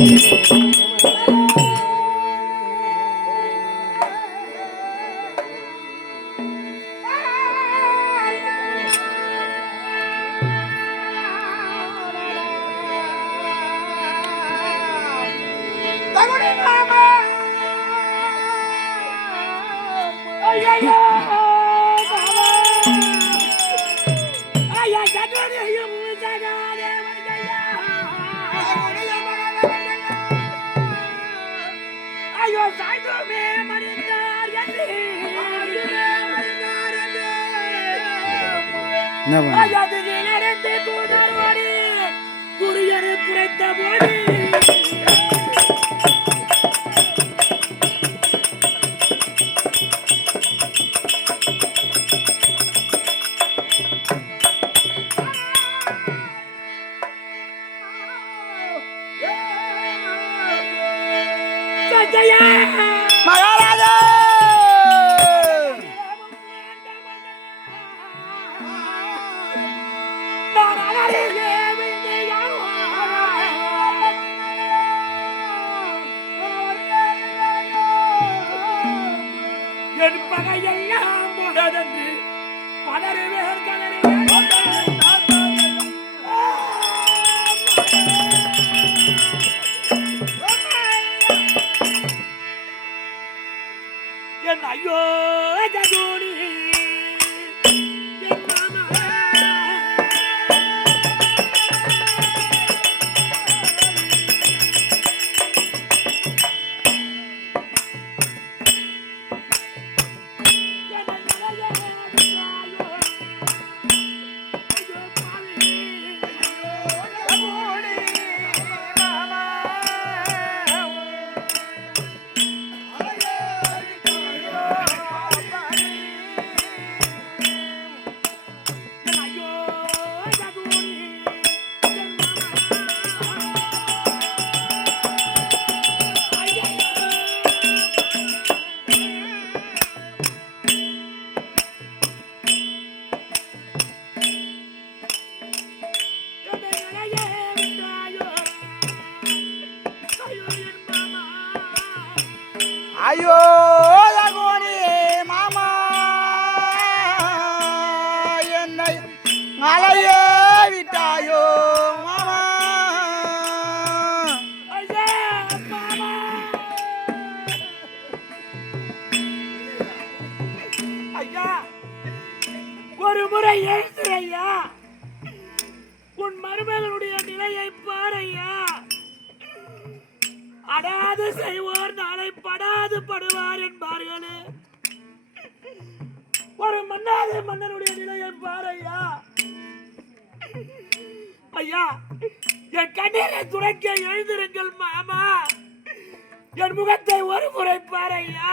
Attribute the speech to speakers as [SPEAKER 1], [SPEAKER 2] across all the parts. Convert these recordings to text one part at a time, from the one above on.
[SPEAKER 1] Yeah, yeah. ஐயோ சாய்ந்தோமே மணிந்தார் என்று நடந்து கூடாரோடி குரியனை குறைத்த போது. என் பகையெல்லாம் போகதென்று பதறுவேன் என் ஐயோ
[SPEAKER 2] ஐயோ தகோனி மாமா என்னை அலையே விட்டாயோ மாமா.
[SPEAKER 1] ஐயா ஒரு முறை எழுந்துரையா உன் மருமகளுடைய நிலையை பாரையா அடாது செய்வோர் நாளை படாது படுவார் என்பார்களே. ஒரு மன்னாத மன்னனுடைய நிலையை பாரையா ஐயா. என் கண்ணீரை துடைக்க எழுந்திருங்கள் மாமா. என் முகத்தை ஒரு முறை பாரையா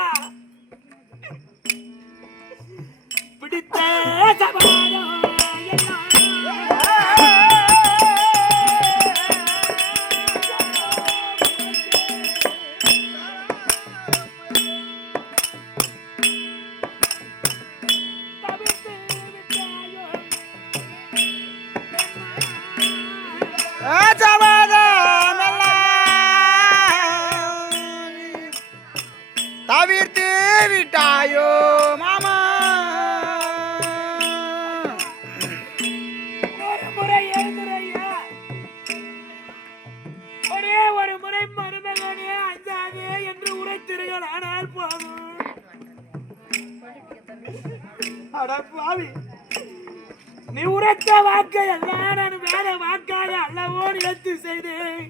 [SPEAKER 1] பிடித்த சமாதம்
[SPEAKER 2] ஐயோ மாமா.
[SPEAKER 1] ஒரு முறை எழுதுறையா ஒரே ஒரு முறை மருமகனே அஞ்சாதே என்று உரைத்திருங்கள் ஆனால் போதும். பாவி நீ உரைத்த வாக்கை எல்லாம் நான் வேற வாக்காக அல்லவோ நிறுத்தி செய்தேன்.